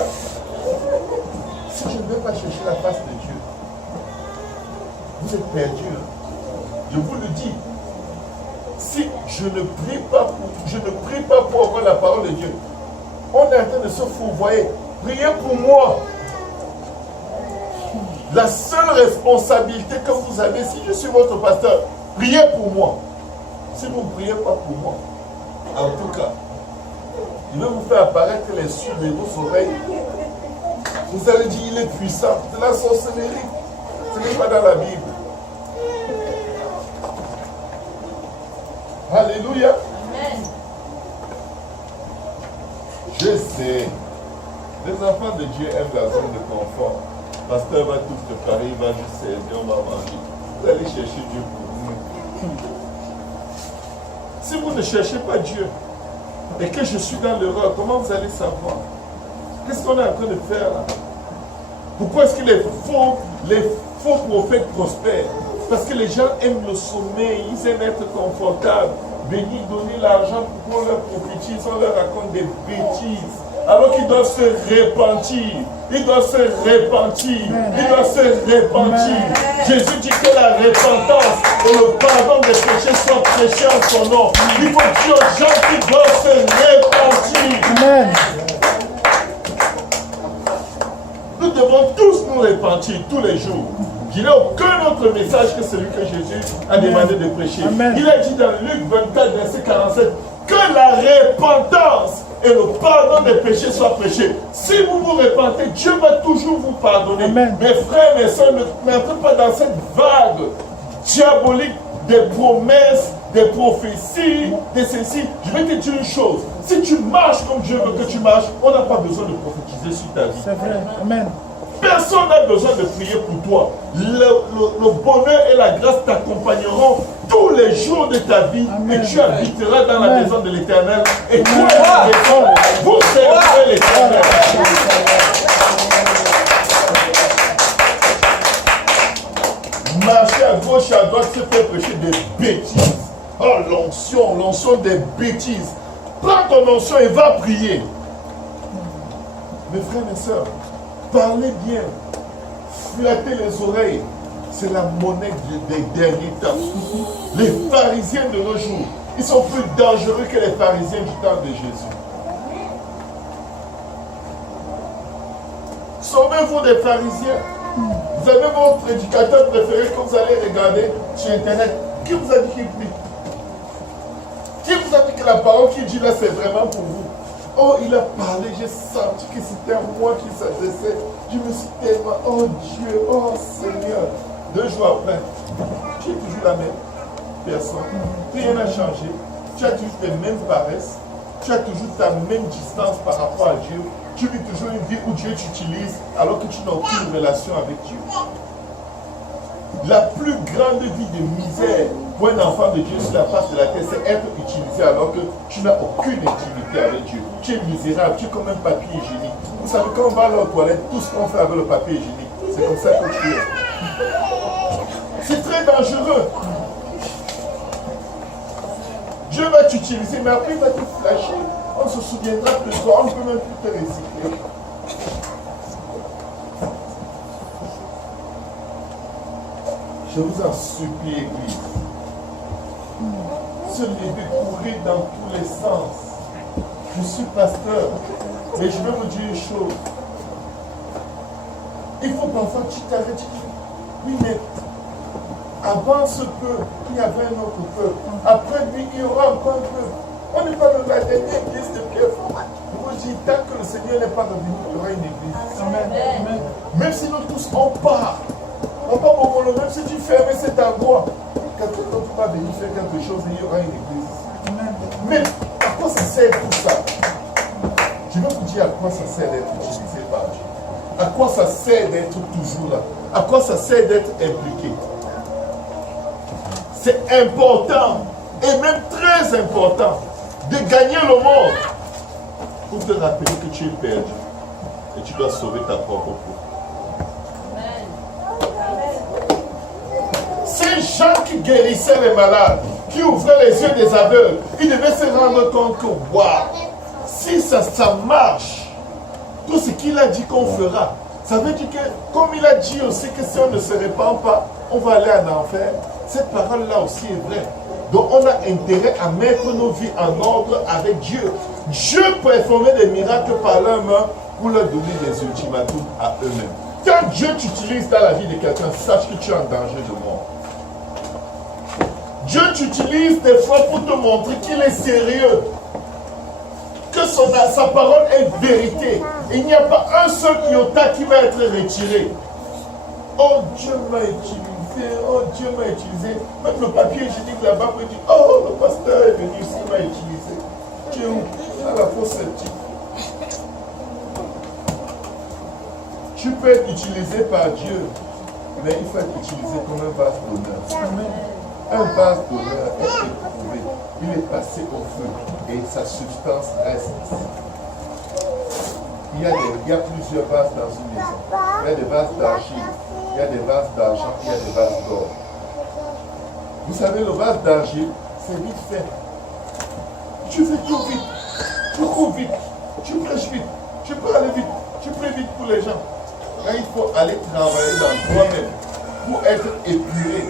Si je ne vais pas chercher la face de Dieu, vous êtes perdus. Je vous le dis. Si je ne prie pas pour avoir la parole de Dieu, on est en train de se fourvoyer. Priez pour moi. La seule responsabilité que vous avez, si je suis votre pasteur, priez pour moi. Si vous ne priez pas pour moi, en tout cas, il va vous faire apparaître les cieux de vos oreilles. Vous allez dire: il est puissant. C'est la sorcellerie. Ce n'est pas dans la Bible. Alléluia. Amen. Je sais. Les enfants de Dieu aiment la zone de confort. Le pasteur va tout préparer, il va juste servir, on va manger. Vous allez chercher Dieu pour vous. Si vous ne cherchez pas Dieu et que je suis dans l'erreur, comment vous allez savoir? Qu'est-ce qu'on est en train de faire là? Pourquoi est-ce que les faux prophètes prospèrent? Parce que les gens aiment le sommeil, ils aiment être confortables. Venir donner l'argent pour qu'on leur prophétise, on leur raconte des bêtises. Alors qu'ils doivent se repentir. Ils doivent se repentir. Ils doivent se repentir. Jésus dit que la repentance et le pardon des péchés soient prêchés en son nom. Il faut dire aux gens qui doivent se repentir. Amen. Nous devons tous nous repentir tous les jours. Il n'y a aucun autre message que celui que Jésus a demandé de prêcher. Amen. Il a dit dans Luc 24, verset 47, que la repentance et le pardon des péchés soient prêchés. Si vous vous repentez, Dieu va toujours vous pardonner. Amen. Mes frères, mes soeurs, n'entrez pas dans cette vague diabolique des promesses, des prophéties, de ceci. Je vais te dire une chose. Si tu marches comme Dieu veut que tu marches, on n'a pas besoin de prophétiser sur ta vie. C'est vrai. Amen. Personne n'a besoin de prier pour toi. Le bonheur et la grâce t'accompagneront tous les jours de ta vie. Amen. Et tu habiteras dans la maison de l'Éternel. Et tous les maisons, vous servirez l'Éternel. Marcher à gauche et à droite, se faire prêcher des bêtises. Oh, l'onction des bêtises. Prends ton onction et va prier. Mes frères et sœurs, parlez bien. Flattez les oreilles. C'est la monnaie des derniers temps. Les pharisiens de nos jours, ils sont plus dangereux que les pharisiens du temps de Jésus. Sauvez-vous des pharisiens. Vous avez votre prédicateur préféré que vous allez regarder sur Internet. Qui vous a dit qu'il prie? Qui vous a dit que la parole qu'il dit là, c'est vraiment pour vous? Oh, il a parlé, j'ai senti que c'était à moi qui s'adressait. Je me suis tellement, oh Dieu, oh Seigneur. 2 jours après, tu es toujours la même personne. Rien n'a changé. Tu as toujours les mêmes paresses. Tu as toujours ta même distance par rapport à Dieu. Tu vis toujours une vie où Dieu t'utilise alors que tu n'as aucune relation avec Dieu. La plus grande vie de misère pour un enfant de Dieu sur la face de la terre, c'est être utilisé alors que tu n'as aucune intimité avec Dieu. Tu es misérable, tu es comme un papier hygiénique. Vous savez, quand on va aller aux toilettes, tout ce qu'on fait avec le papier hygiénique, c'est comme ça que tu es. C'est très dangereux. Dieu va t'utiliser, mais après il va te flasher. On se souviendra de toi, on ne peut même plus te recycler. Je vous en supplie, Église. Se lever, courir dans tous les sens. Je suis pasteur, mais je vais vous dire une chose. Il faut parfois que tu t'arrêtes. Oui, mais avant ce peuple, il y avait un autre peuple. Après lui, il y aura encore un peuple. On n'est pas dans la dernière église de Pierrefonds. Je vous dis, tant que le Seigneur n'est pas revenu, il y aura une église. Amen. Même si nous tous on part. Papa Bobolo, même si tu fermes cet endroit, quelqu'un d'autre va venir faire quelque chose et il y aura une église. Mais à quoi ça sert tout ça? Je vais vous dire à quoi ça sert d'être utilisé par Dieu. À quoi ça sert d'être toujours là? À quoi ça sert d'être impliqué? C'est important, et même très important, de gagner le monde pour te rappeler que tu es perdu et tu dois sauver ta propre peau. Ces gens qui guérissaient les malades, qui ouvraient les yeux des aveugles, ils devaient se rendre compte que, waouh, si ça marche, tout ce qu'il a dit qu'on fera, ça veut dire que, comme il a dit aussi que si on ne se répand pas, on va aller en enfer. Cette parole-là aussi est vraie. Donc on a intérêt à mettre nos vies en ordre avec Dieu. Dieu performer des miracles par leurs mains pour leur donner des ultimatums à eux-mêmes. Quand Dieu t'utilise dans la vie de quelqu'un, sache que tu es en danger de mort. Dieu t'utilise des fois pour te montrer qu'il est sérieux. Que sa parole est vérité. Il n'y a pas un seul iota qui va être retiré. Oh, Dieu m'a utilisé. Oh, Dieu m'a utilisé. Même le papier hygiénique là-bas peut dire, oh, le pasteur est venu ici, il m'a utilisé. Tu es où? À la fausse sceptique. Tu peux être utilisé par Dieu, mais il faut être utilisé comme un vase d'honneur. Un vase d'honneur est éprouvé. Il est passé au feu et sa substance reste. Il y a plusieurs vases dans une maison. Il y a des vases d'argile, il y a des vases d'argent, il y a des vases d'or. Vous savez, le vase d'argile, c'est vite fait. Tu fais tout vite, tu cours vite, tu prêches vite, tu peux aller vite, tu pries vite pour les gens. Là, il faut aller travailler dans toi-même pour être épuré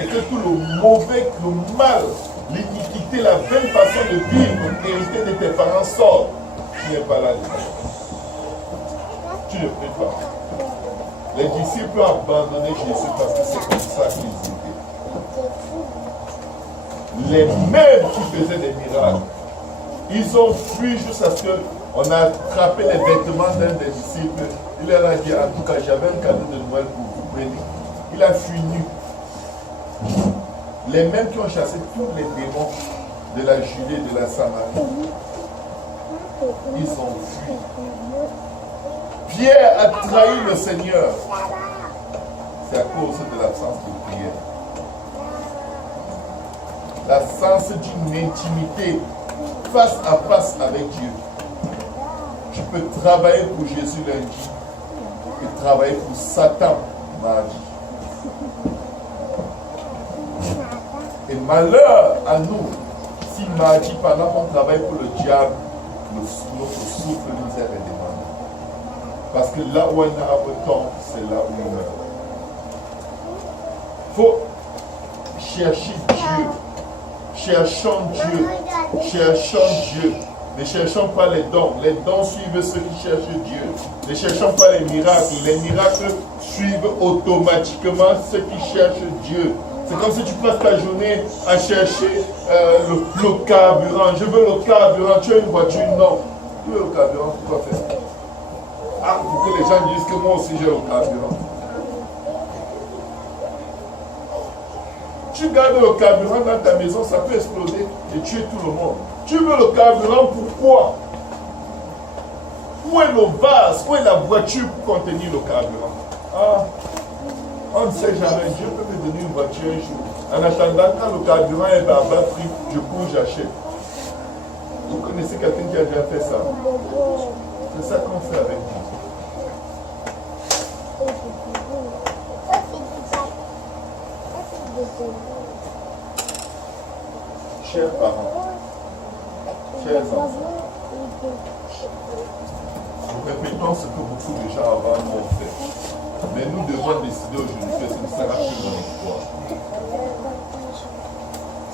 et que tout le mauvais, le mal, l'iniquité, la vaine façon de vivre héritée de tes parents sortent. Tu n'es pas là. Tu ne pries pas. Les disciples ont abandonné Jésus parce que c'est comme ça qu'ils étaient. Les mêmes qui faisaient des miracles, ils ont fui jusqu'à ce qu'on a attrapé les vêtements d'un des disciples. Il leur a dit, en tout cas, j'avais un cadeau de Noël pour vous, prenez. Il a fui nu. Les mêmes qui ont chassé tous les démons de la Judée, de la Samarie, ils ont fui. Pierre a trahi le Seigneur. C'est à cause de l'absence de prière. L'absence d'une intimité face à face avec Dieu. Tu peux travailler pour Jésus lundi et travailler pour Satan mardi. Et malheur à nous si mardi, pendant qu'on travaille pour le diable, notre souffle nous est redemandé. Parce que là où un arbre tombe, c'est là où il meurt. Il faut chercher Dieu. Cherchons Dieu. Cherchons Dieu. Ne cherchons pas les dons. Les dons suivent ceux qui cherchent Dieu. Ne cherchons pas les miracles. Les miracles suivent automatiquement ceux qui cherchent Dieu. C'est comme si tu passes ta journée à chercher le carburant. Je veux le carburant. Tu as une voiture? Non. Tu veux le carburant? Pourquoi faire? Ah, pour que les gens disent que moi aussi j'ai le carburant. Tu gardes le carburant dans ta maison, ça peut exploser et tuer tout le monde. Tu veux le carburant, pourquoi? Où est le vase? Où est la voiture pour contenir le carburant? Ah, on ne sait jamais. Dieu peut me donner une voiture un jour. En attendant, quand le carburant est à bas prix, je cours, j'achète. Vous connaissez quelqu'un qui a déjà fait ça? C'est ça qu'on fait avec Dieu. Chers parents, chers enfants, nous répétons ce que beaucoup de gens avant nous ont fait. Mais nous devons décider aujourd'hui que ce ne sera plus mon histoire.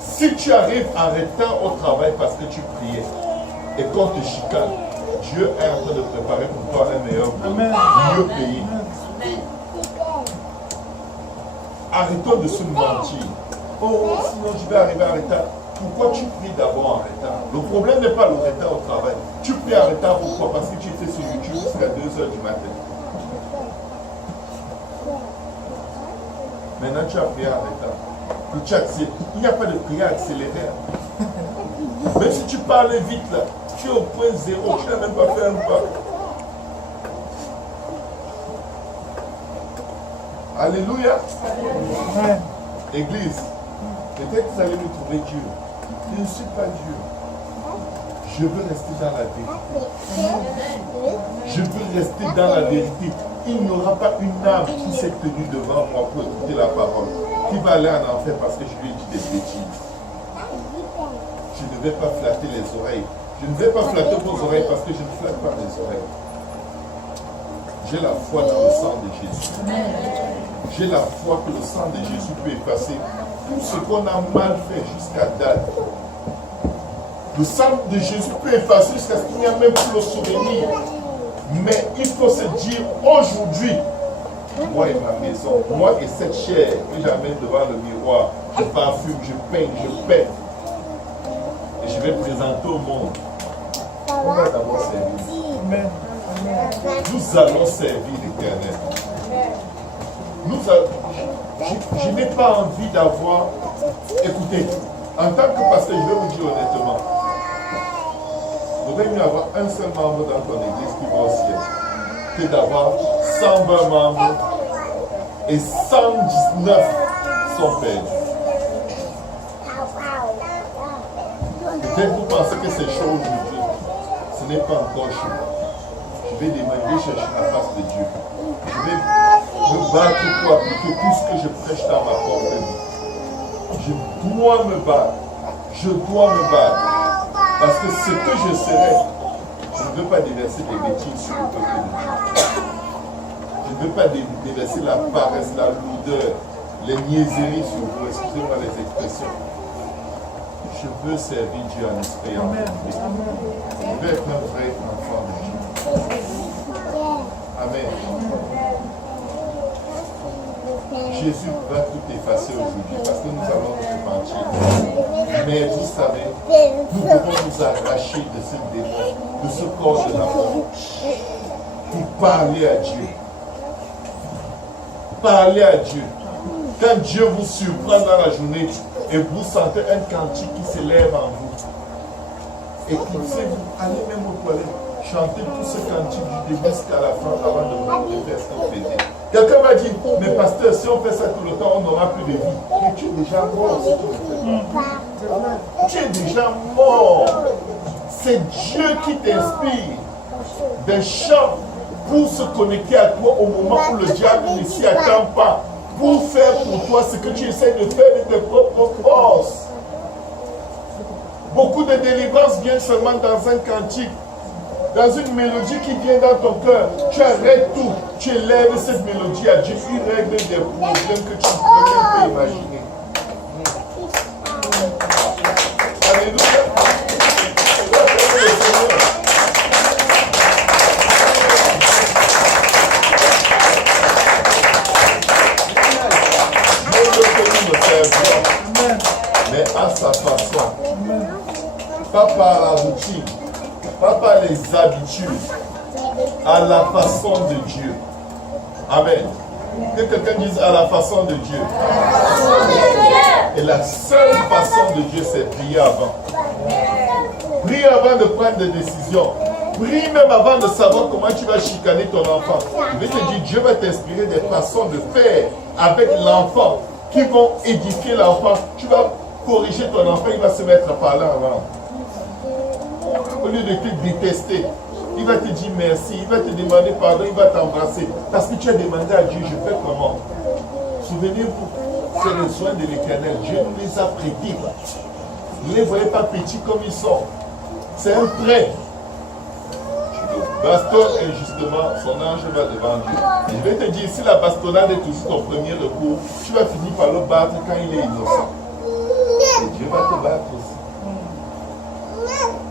Si tu arrives en retard au travail parce que tu priais et qu'on te chicane, Dieu est en train de préparer pour toi un meilleur boulot, mieux payé. Arrêtons de se mentir. Oh, sinon je vais arriver en retard. Pourquoi tu pries d'abord en retard? Le problème n'est pas le retard au travail. Tu pries en retard, pourquoi? Parce que tu étais sur YouTube jusqu'à 2 h du matin. Maintenant tu as prié en retard. Il n'y a pas de prière accélérée. Même si tu parles vite là, tu es au point 0, tu n'as même pas fait un pas. Alléluia. Église, peut-être que vous allez me trouver Dieu. Je ne suis pas Dieu. Je veux rester dans la vérité. Je veux rester dans la vérité. Il n'y aura pas une âme qui s'est tenue devant moi pour écouter la parole, qui va aller en enfer parce que je lui ai dit des bêtises. Je ne vais pas flatter les oreilles. Je ne vais pas flatter vos oreilles parce que je ne flatte pas les oreilles. J'ai la foi dans le sang de Jésus. J'ai la foi que le sang de Jésus peut effacer tout ce qu'on a mal fait jusqu'à date. Le sang de Jésus peut effacer jusqu'à ce qu'il n'y a même plus le souvenir. Mais il faut se dire aujourd'hui, moi et ma maison, moi et cette chair que j'amène devant le miroir, je parfume, je peigne, je pète. Et je vais présenter au monde. On va d'abord servir. Amen. Nous allons servir l'Éternel. Je n'ai pas envie d'avoir... Écoutez, en tant que pasteur, je vais vous dire honnêtement, il vaudrait mieux avoir un seul membre dans ton église qui va au ciel que d'avoir 120 membres et 119 sont perdus. Peut-être vous pensez que c'est chaud aujourd'hui. Ce n'est pas encore chaud. Je vais demander chercher la face de Dieu. Je vais me battre pour appliquer tout ce que je prêche dans ma propre vie. Je dois me battre. Je dois me battre. Parce que ce que je serai, je ne veux pas déverser des bêtises sur le peuple de Dieu. Je ne veux pas déverser la paresse, la lourdeur, les niaiseries sur vous. Excusez-moi les expressions. Je veux servir Dieu en esprit et en vérité. Je veux être un vrai enfant de Dieu. Amen. Jésus va tout effacer aujourd'hui parce que nous allons nous mentir. Mais vous savez, nous devons nous arracher de ce démon, de ce corps de la mort, pour parler à Dieu. Parler à Dieu. Quand Dieu vous surprend dans la journée et vous sentez un cantique qui s'élève en vous, écoutez-vous, allez même aux toilettes, chanter tout ce cantique du début jusqu'à la fin avant de faire ce qu'on faisait. Quelqu'un m'a dit, mais pasteur, si on fait ça tout le temps, on n'aura plus de vie. Mais tu es déjà mort si tu ne fais pas. Tu es déjà mort. C'est Dieu qui t'inspire des chants pour se connecter à toi au moment où le diable ne s'y attend pas. Pour faire pour toi ce que tu essaies de faire de tes propres forces. Beaucoup de délivrance vient seulement dans un cantique, dans une mélodie qui vient dans ton cœur. Tu arrêtes tout, tu élèves cette mélodie à Dieu, il règle des problèmes que tu ne peux même pas imaginer. Alléluia. Mais à sa façon, pas par la routine, pas par les habitudes, à la façon de Dieu. Amen. Que quelqu'un dise à la façon de Dieu. Et la seule façon de Dieu, c'est prier avant. Prie avant de prendre des décisions. Prie même avant de savoir comment tu vas chicaner ton enfant. Je vais te dire, Dieu va t'inspirer des façons de faire avec l'enfant qui vont édifier l'enfant. Tu vas corriger ton enfant, il va se mettre à parler avant. Au lieu de te détester, il va te dire merci, il va te demander pardon, il va t'embrasser. Parce que tu as demandé à Dieu, je fais comment? Souvenez-vous, c'est le soin de l'Éternel. Dieu nous les a prédits. Ne les voyez pas petits comme ils sont. C'est un trait. Bastonne injustement, son ange va devant Dieu. Je vais te dire, si la bastonnade est toujours ton premier recours, tu vas finir par le battre quand il est innocent. Et Dieu va te battre aussi.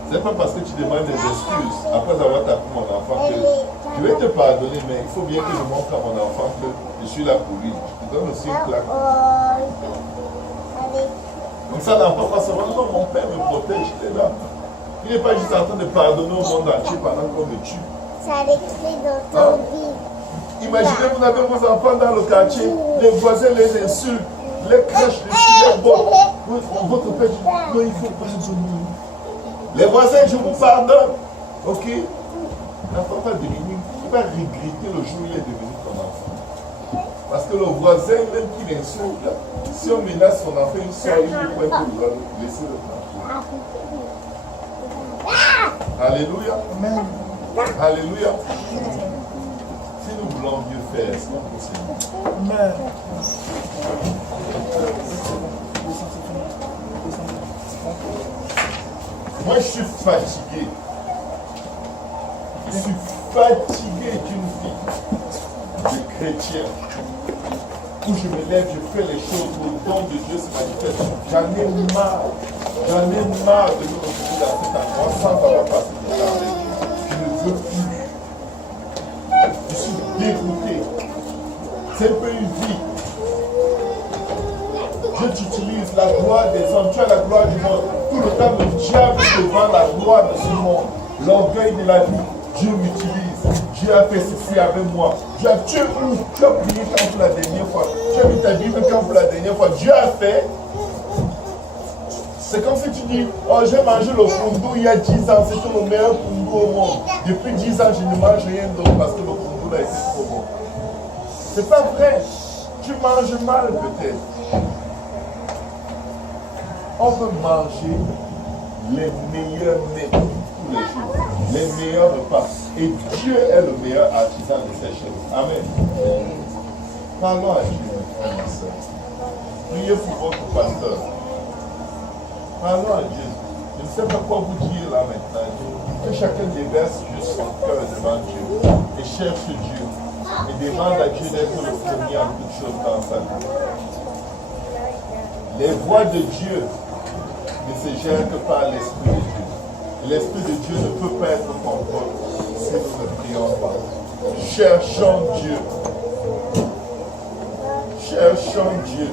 Ce n'est pas parce que tu demandes des excuses après avoir tapé mon enfant que je vais te pardonner, mais il faut bien que je montre à mon enfant que je suis là pour lui. Je te donne aussi une claque. Comme ça, l'enfant va savoir, non, mon père me protège, il est là. Il n'est pas juste en train de pardonner au monde entier pendant qu'on me tue. Ça l'écrit dans ton vie. Imaginez, vous avez vos enfants dans le quartier, les voisins les insultent, les crachent dessus, les bottent. Votre père dit, non, il faut pardonner. Les voisins, je vous pardonne. Ok? L'enfant va devenir, il va regretter le jour où il est devenu ton enfant. Parce que le voisin, même qui l'insulte, si on menace son enfant, il sort, il vous pointe pour le laisser le tranquille. Alléluia. Amen. Alléluia. Si nous voulons mieux faire, est-ce qu'on possible? Amen. Moi, je suis fatigué. Je suis fatigué d'une vie de chrétien. Où je me lève, je fais les choses, le don de Dieu se manifeste. J'en ai marre. J'en ai marre de me retrouver dans cet endroit sans avoir passé du temps avec Dieu. Je ne veux plus. Je suis dégoûté. C'est un peu une vie. Dieu t'utilise la gloire des hommes. Tu as la gloire du monde. Tout le temps, le diable devant la gloire de ce monde. L'orgueil de la vie. Dieu m'utilise. Dieu a fait ceci avec moi. Tu es où? Tu as prié quand pour la dernière fois. Tu as mis ta Bible quand pour la dernière fois. Dieu a fait. C'est comme si tu dis, oh j'ai mangé le pundu il y a 10 ans, c'était le meilleur pundu au monde. Depuis 10 ans, je ne mange rien d'autre parce que le pundu a été trop bon. C'est pas vrai. Tu manges mal peut-être. On veut manger les meilleurs mets tous les jours, les meilleurs repas. Et Dieu est le meilleur artisan de ces choses. Amen. Parlons à Dieu, frères et sœurs. Priez pour votre pasteur. Parlons à Dieu. Je ne sais pas quoi vous dire là maintenant. Que chacun déverse juste son cœur devant Dieu et cherche Dieu et demande à Dieu d'être le premier en toutes choses dans sa vie. Les voies de Dieu ne se gèrent que par l'Esprit de Dieu. L'Esprit de Dieu ne peut pas être contrôlé si nous ne prions pas. Cherchons Dieu. Cherchons Dieu.